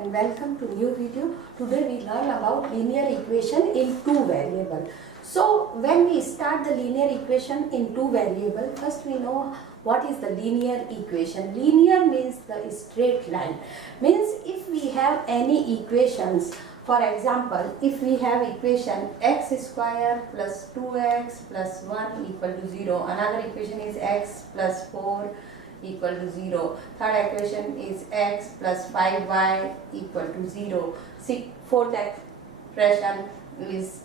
and welcome to new video. Today we learn about linear equation in two variable. So when we start the linear equation in two variable, first we know what is the linear equation. Linear means the straight line. Means if we have any equations, for example, if we have equation x square plus 2x plus 1 equal to 0, another equation is x plus 4 equal to 0. Third equation is x plus 5y equal to 0. Fourth expression is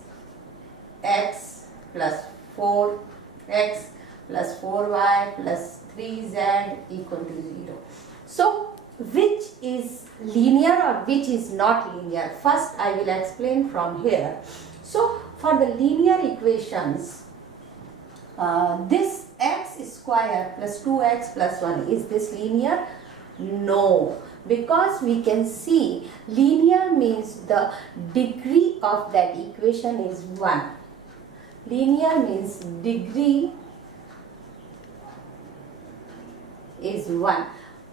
x plus 4x plus 4y plus 3z equal to 0. So, which is linear or which is not linear? First, I will explain from here. So, for the linear equations, this x square plus 2x plus 1, is this linear? No, because we can see linear means the degree of that equation is 1. Linear means degree is 1.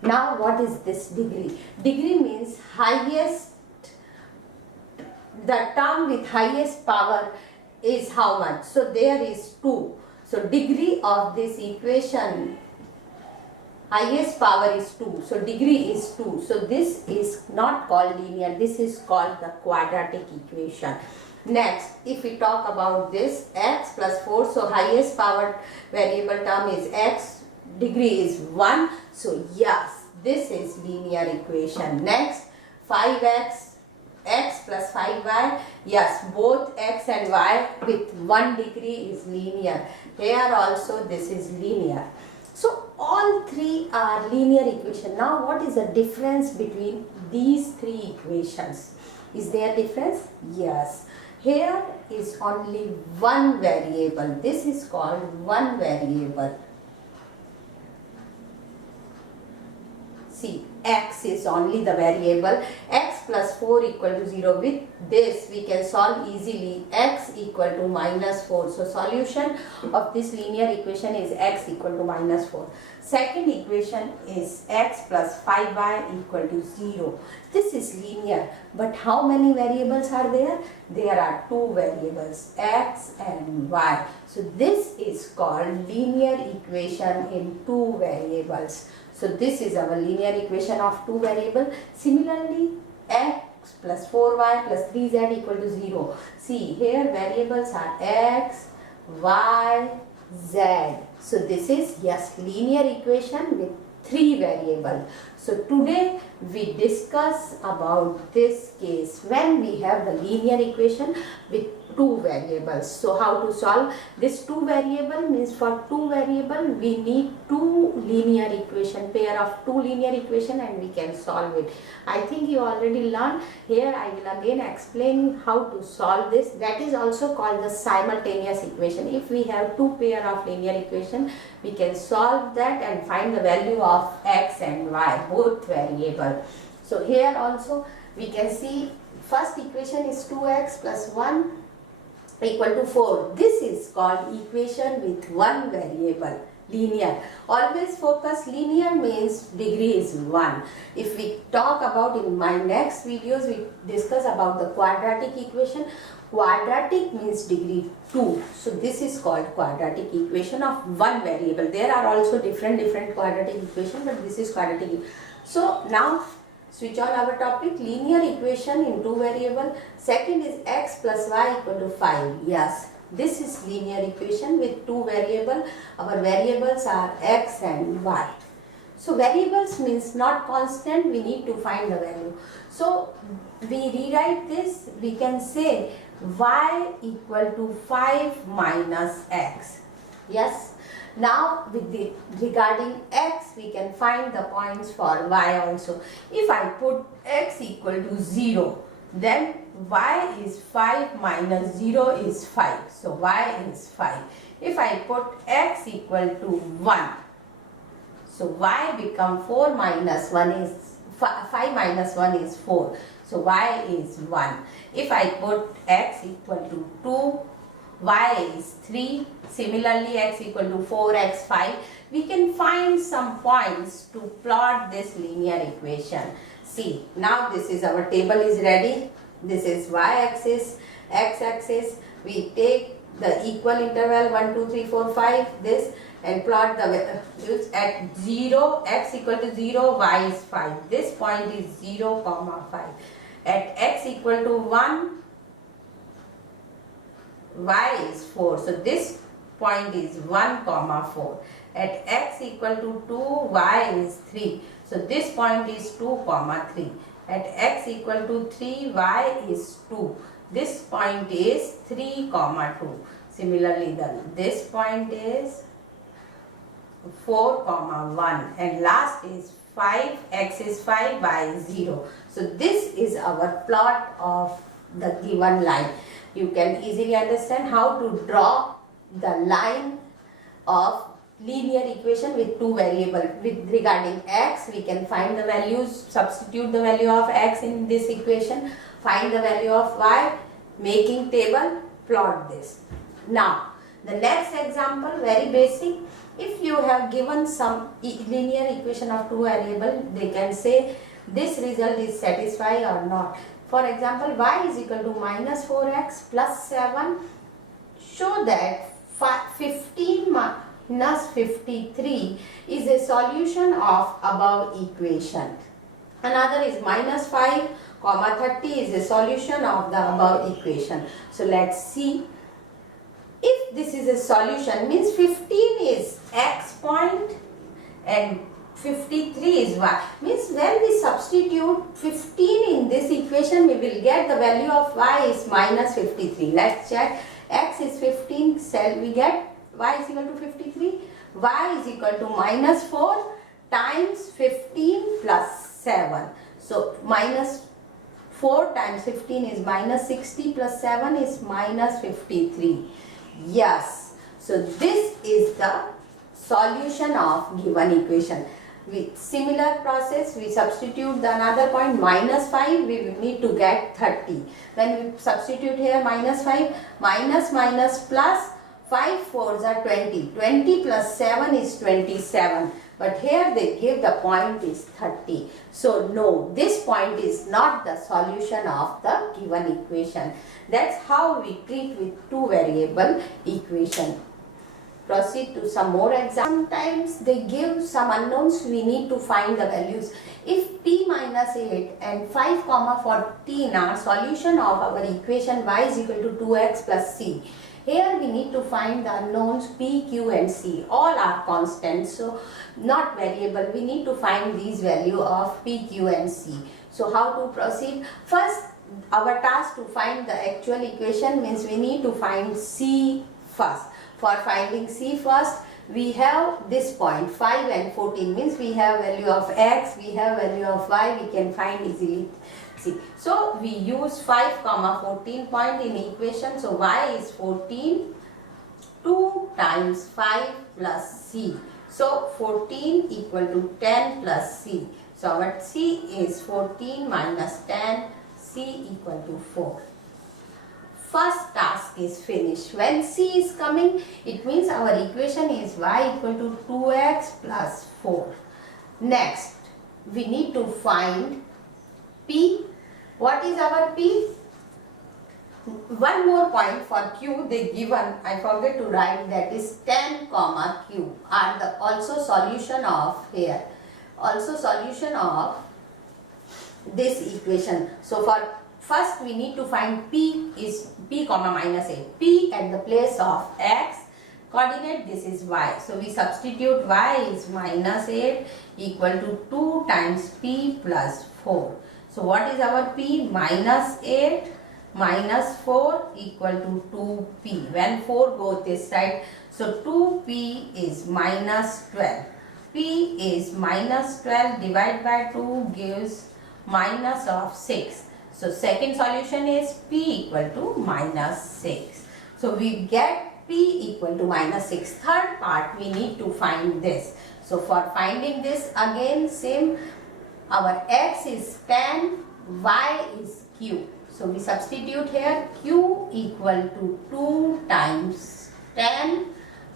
Now what is this degree? Degree means highest, the term with highest power is how much? So there is 2. So degree of this equation, highest power is 2. So degree is 2. So this is not called linear. This is called the quadratic equation. Next, if we talk about this x plus 4, so highest power variable term is x, degree is 1. So yes, this is linear equation. Next, 5x, x plus 5y, yes, both x and y with 1 degree is linear. Here also this is linear. So all three are linear equation. Now what is the difference between these three equations? Is there difference? Yes. Here is only one variable. This is called one variable. See, x is only the variable. X plus 4 equal to 0. With this we can solve easily. X equal to minus 4. So solution of this linear equation is x equal to minus 4. Second equation is x plus 5y equal to 0. This is linear. But how many variables are there? There are two variables, x and y. So this is called linear equation in two variables. So this is our linear equation of two variables. Similarly, x plus 4y plus 3z equal to 0. See, here variables are x, y, z. So this is, yes, linear equation with three variables. So today we discuss about this case when we have the linear equation with two variables. So how to solve this two variable means for two variable we need two linear equation, pair of two linear equation, and we can solve it. I think you already learned. Here I will again explain how to solve this. That is also called the simultaneous equation. If we have two pair of linear equation, we can solve that and find the value of x and y, both variable. So here also we can see first equation is 2x plus 1 equal to 4. This is called equation with one variable, linear. Always focus, linear means degree is 1. If we talk about in my next videos, we discuss about the quadratic equation. Quadratic means degree 2. So this is called quadratic equation of one variable. There are also different quadratic equation, but this is quadratic. So now switch on our topic, linear equation in two variable. Second is x plus y equal to 5. Yes, this is linear equation with two variable. Our variables are x and y. So variables means not constant, we need to find the value. So we rewrite this, we can say y equal to 5 minus x. Yes. Now with the regarding x we can find the points for y also. If I put x equal to 0, then y is 5 minus 0 is 5. So y is 5. If I put x equal to 1, so y become 4 minus 1 is 5 minus 1 is 4. So y is 1. If I put x equal to 2, y is 3. Similarly, x equal to 4, x 5. We can find some points to plot this linear equation. C. Now this is our table is ready. This is y-axis, x-axis. We take the equal interval 1, 2, 3, 4, 5 this and plot the values at 0, x equal to 0, y is 5. This point is 0, 5. At x equal to 1, y is 4. So this point is 1, 4. At x equal to 2, y is 3. So this point is 2, 3. At x equal to 3, y is 2. This point is 3, 2. Similarly, this point is 4, 1. And last is 5, x is 5, y is 0. So this is our plot of the given line. You can easily understand how to draw the line of linear equation with two variables. With regarding x, we can find the values, substitute the value of x in this equation, find the value of y, making table, plot this. Now, the next example, very basic. If you have given some linear equation of two variables, they can say this result is satisfied or not. For example, y is equal to minus 4x plus 7. Show that 15 minus 53 is a solution of above equation. Another is minus 5, 30 is a solution of the above equation. So let's see. If this is a solution, means 15 is x point and 53 is y. Means when we substitute 15 in this equation, we will get the value of y is minus 53. Let's check. X is 15, we get y is equal to 53. Y is equal to minus 4 times 15 plus 7. So minus 4 times 15 is minus 60 plus 7 is minus 53. Yes. So this is the solution of given equation. With similar process, we substitute the another point minus 5, we will need to get 30. When we substitute here minus 5, minus plus 5 fours are 20. 20 plus 7 is 27. But here they give the point is 30. So no, this point is not the solution of the given equation. That's how we treat with two variable equation. Proceed to some more examples. Sometimes they give some unknowns, we need to find the values. If p minus 8 and 5, 14 are solution of our equation y is equal to 2x plus c. Here we need to find the unknowns p, q and c. All are constants, so not variable. We need to find these value of p, q and c. So how to proceed? First, our task to find the actual equation means we need to find c first. For finding c first, we have this point 5 and 14 means we have value of x, we have value of y, we can find easily c. So we use 5, 14 point in equation. So y is 14, 2 times 5 plus c. So 14 equal to 10 plus c. So our c is 14 minus 10, c equal to 4. First task is finished. When c is coming, it means our equation is y equal to 2x plus 4. Next, we need to find p. What is our p? One more point for q they given, I forget to write, that is 10 q are the also solution of here. Also solution of this equation. So for first we need to find p is p minus 8. P at the place of x, coordinate this is y. So we substitute y is minus 8 equal to 2 times p plus 4. So what is our p? Minus 8 minus 4 equal to 2p. When 4 go this side, so 2p is minus 12. P is minus 12 divided by 2 gives minus of 6. So second solution is p equal to minus 6. So we get p equal to minus 6. Third part we need to find this. So for finding this again same, our x is 10, y is q. So we substitute here q equal to 2 times 10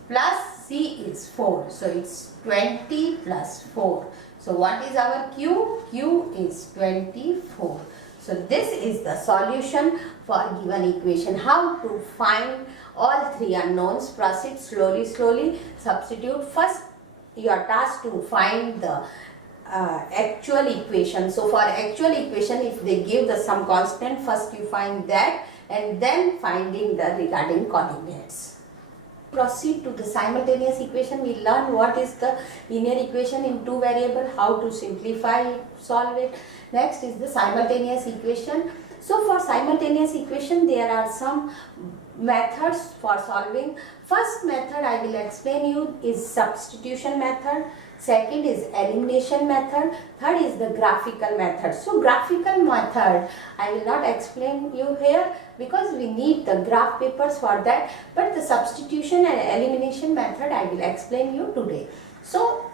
plus c is 4. So it's 20 plus 4. So what is our Q? Q is 24. So this is the solution for given equation. How to find all three unknowns? Proceed slowly. Substitute. First, your task to find the actual equation. So for actual equation, if they give the some constant, first you find that and then finding the regarding coordinates. Proceed to the simultaneous equation. We learn what is the linear equation in two variable, how to simplify, solve it. Next is the simultaneous equation. So for simultaneous equation, there are some methods for solving. First method I will explain you is substitution method. Second is elimination method. Third is the graphical method. So graphical method I will not explain you here because we need the graph papers for that. But the substitution and elimination method I will explain you today. So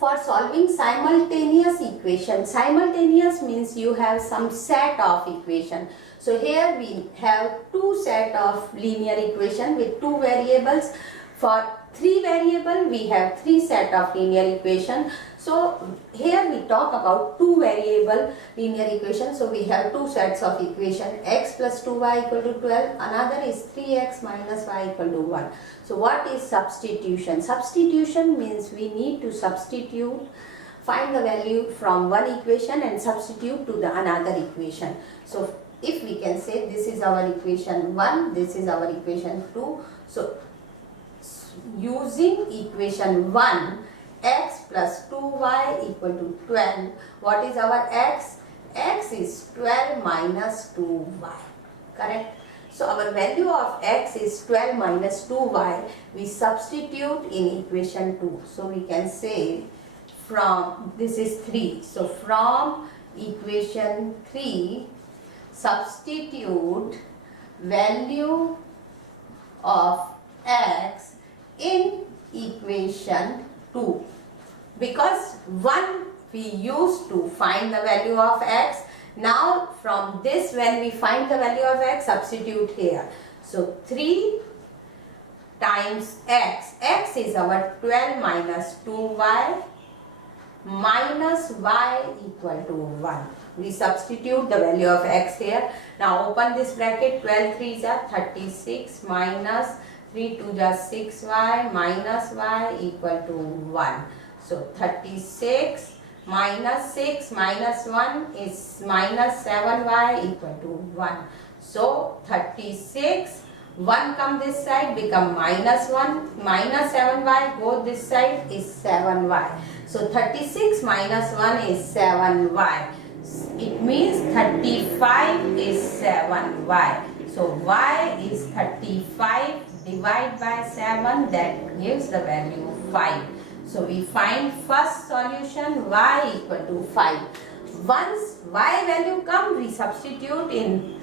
for solving simultaneous equation, simultaneous means you have some set of equation. So here we have two set of linear equation with two variables. For three variable we have three set of linear equation. So here we talk about two variable linear equation. So we have two sets of equation, x plus 2y equal to 12, another is 3x minus y equal to 1. So what is substitution? Substitution means we need to substitute, find the value from one equation and substitute to the another equation. So if we can say this is our equation 1, this is our equation 2. So using equation 1, x plus 2y equal to 12. What is our x? X is 12 minus 2y. Correct? So our value of x is 12 minus 2y. We substitute in equation 2. So we can say from, this is 3. So from equation 3, substitute value of x in equation 2, because 1 we used to find the value of x. Now from this, when we find the value of x, substitute here. So 3 times x, x is our 12 minus 2y minus y equal to 1. We substitute the value of x here. Now open this bracket, 12 3s are 36 minus 3 2 just 6y minus y equal to 1. So 36 minus 6 minus 1 is minus 7y equal to 1. So 36, 1 come this side, become minus 1, minus 7y go this side is 7y. So 36 minus 1 is 7y. It means 35 is 7y. So y is 35 divided by 7, that gives the value 5. So we find first solution y equal to 5. Once y value come, we substitute in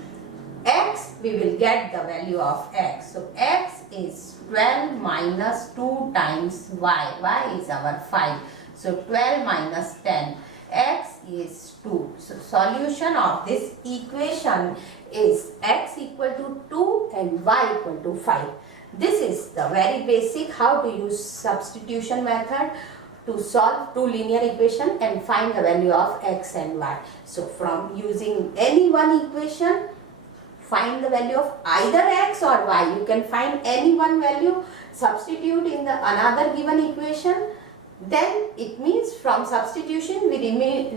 x, we will get the value of x. So x is 12 minus 2 times y. Y is our 5. So 12 minus 10. X is 2. So solution of this equation is x equal to 2 and y equal to 5. This is the very basic how to use substitution method to solve two linear equation and find the value of x and y. So from using any one equation, find the value of either x or y. You can find any one value, substitute in the another given equation. Then it means from substitution we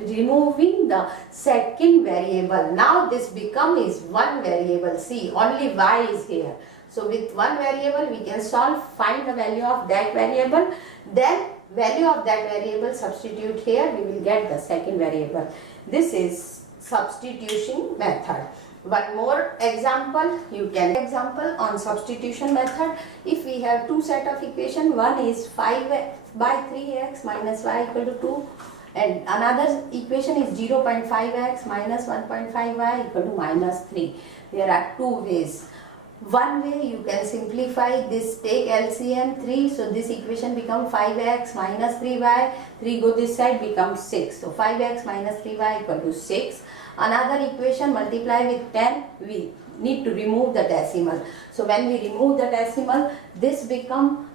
removing the second variable. Now this becomes one variable. See, only y is here. So with one variable we can solve, find the value of that variable. Then value of that variable substitute here, we will get the second variable. This is substitution method. One more example, you can example on substitution method. If we have two set of equation, one is 5 by 3x minus y equal to 2 and another equation is 0.5x minus 1.5y equal to minus 3. There are two ways. One way you can simplify this, take LCM 3, so this equation becomes 5x minus 3y, 3 go this side becomes 6. So 5x minus 3y equal to 6. Another equation, multiply with 10, we need to remove the decimal. So when we remove the decimal, this becomes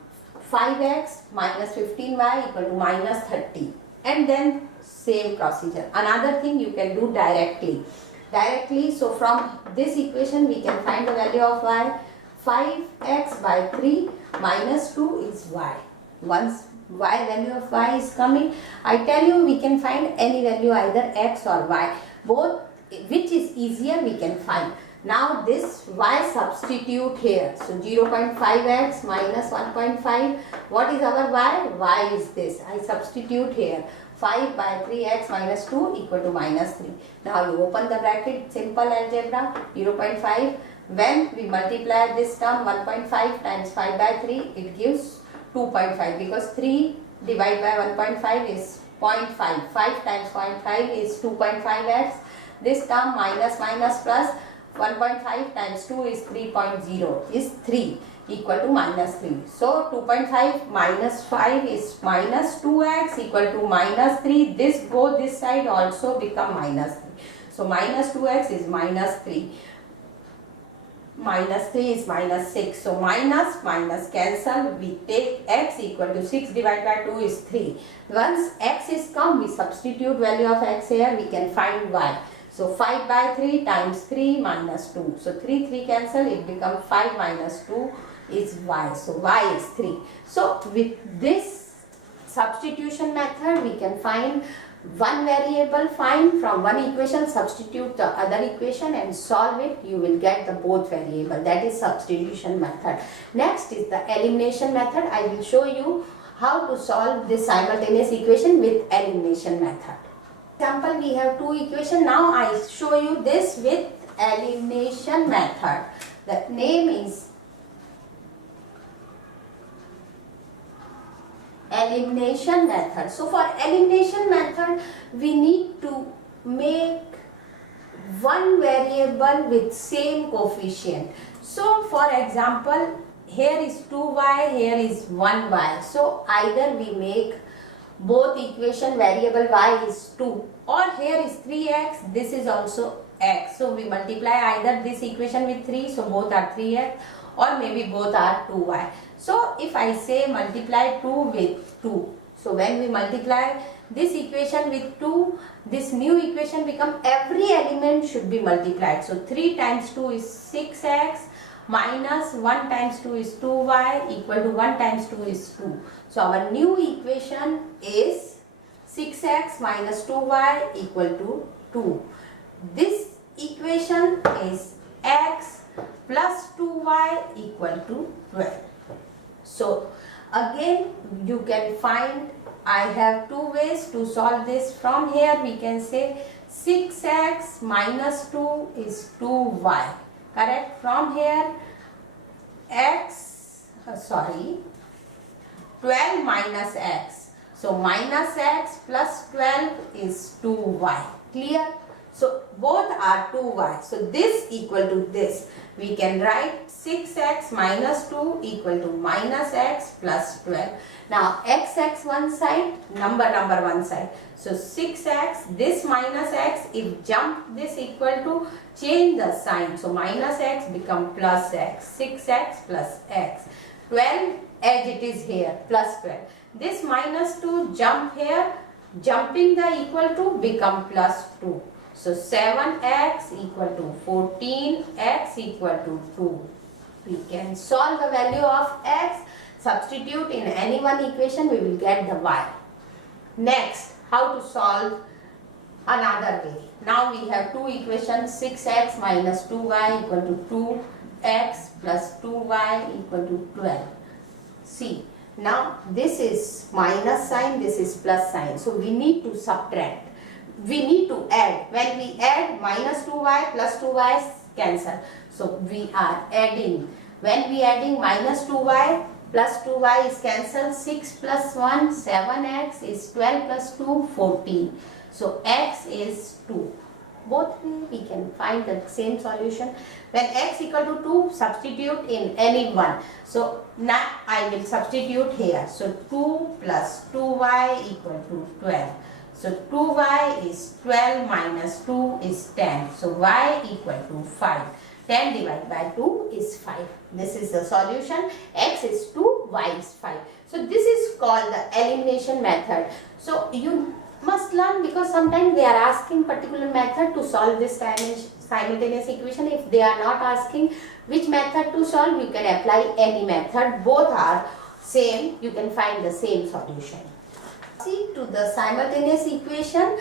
5x minus 15y equal to minus 30. and then same procedure. Another thing you can do directly. So from this equation we can find the value of y. 5x by 3 minus 2 is y. Once y value of y is coming, I tell you we can find any value, either x or y. Both, which is easier, we can find. Now this y substitute here. So 0.5x minus 1.5. What is our y? Y is this. I substitute here. 5 by 3x minus 2 equal to minus 3. Now you open the bracket, simple algebra, 0.5. When we multiply this term, 1.5 times 5 by 3, it gives 2.5, because 3 divided by 1.5 is 0.5. 5 times 0.5 is 2.5x. This term minus minus plus 1.5 times 2 is 3.0 is 3 equal to minus 3. So 2.5 minus 5 is minus 2x equal to minus 3. This go this side also become minus 3. So minus 2x is minus 3. Minus 3 is minus 6. So minus minus cancel. We take x equal to 6 divided by 2 is 3. Once x is come, we substitute value of x here. We can find y. So 5 by 3 times 3 minus 2. So 3 cancel. It becomes 5 minus 2 is y. So y is 3. So with this substitution method, we can find one variable, find from one equation, substitute the other equation and solve it. You will get the both variable. That is substitution method. Next is the elimination method. I will show you how to solve this simultaneous equation with elimination method. Example, we have two equations. Now I show you this with elimination method. The name is elimination method. So for elimination method, we need to make one variable with same coefficient. So for example, here is 2y, here is 1y. So either we make both equation variable y is 2, or here is 3x, this is also x. So we multiply either this equation with 3, so both are 3x, or maybe both are 2y. So if I say multiply 2 with 2, so when we multiply this equation with 2, this new equation become every element should be multiplied. So 3 times 2 is 6x minus 1 times 2 is 2y equal to 1 times 2 is 2. So our new equation is 6x minus 2y equal to 2. This equation is x plus 2y equal to 12. So again you can find, I have two ways to solve this. From here we can say 6x minus 2 is 2y. Correct? From here 12 minus x. So minus x plus 12 is 2y. Clear? So both are 2y. So this equal to this. We can write 6x minus 2 equal to minus x plus 12. Now x one side, number one side. So 6x, this minus x, if jump this equal to, change the sign. So minus x become plus x. 6x plus x. 12 as it is here, plus 12. This minus 2 jump here, jumping the equal to become plus 2. So 7x equal to 14, x equal to 2. We can solve the value of x, substitute in any one equation, we will get the y. Next, how to solve another way. Now we have two equations, 6x minus 2y equal to 2x plus 2y equal to 12. See, now this is minus sign, this is plus sign. So we need to subtract. We need to add. When we add, minus 2y plus 2y cancel. So we are adding. When we adding minus 2y plus 2y is cancelled. 6 plus 1, 7x is 12 plus 2, 14. So x is 2. Both way we can find the same solution. When x equal to 2, substitute in any one. So now I will substitute here. So 2 plus 2y equal to 12. So 2y is 12 minus 2 is 10. So y equal to 5. 10 divided by 2 is 5. This is the solution. X is 2, y is 5. So this is called the elimination method. So you must learn, because sometimes they are asking particular method to solve this simultaneous equation. If they are not asking which method to solve, you can apply any method. Both are same. You can find the same solution. See to the simultaneous equation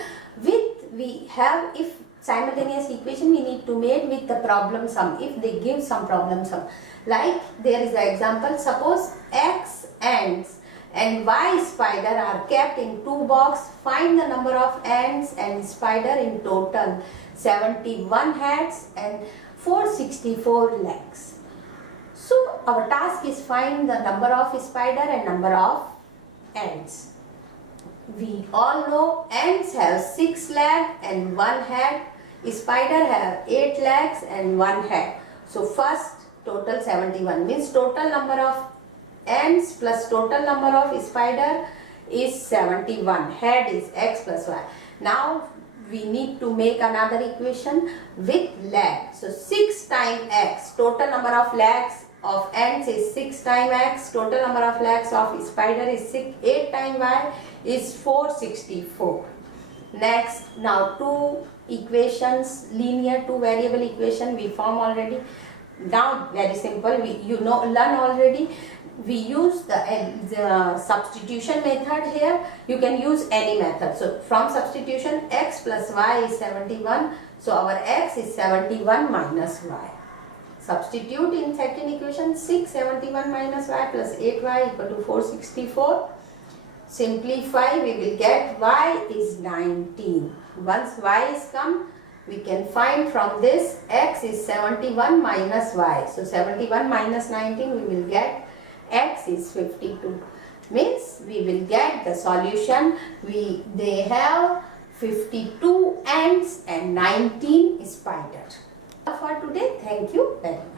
we have, if simultaneous equation we need to make with the problem sum, if they give some problem sum. Like there is an example, suppose x ants and y spider are kept in 2 boxes. Find the number of ants and spider in total. 71 heads and 464 legs. So our task is find the number of spider and number of ants. We all know ants have 6 legs and 1 head. Spider have 8 legs and 1 head. So first total 71 means total number of ants plus total number of spider is 71. Head is x plus y. Now we need to make another equation with leg. So 6 times x, total number of legs of ants is 6 times x, total number of legs of spider is 8 times y is 464. Next, now 2 equations, linear 2 variable equation we form already. Now very simple, learn already. We use the substitution method here. You can use any method. So from substitution, x plus y is 71. So our x is 71 minus y. Substitute in second equation, 6 71 minus y plus 8y equal to 464. Simplify, we will get y is 19. Once y is come, we can find from this x is 71 minus y. So 71 minus 19, we will get x is 52. Means we will get the solution. They have 52 ants and 19 spiders. For today, thank you very much.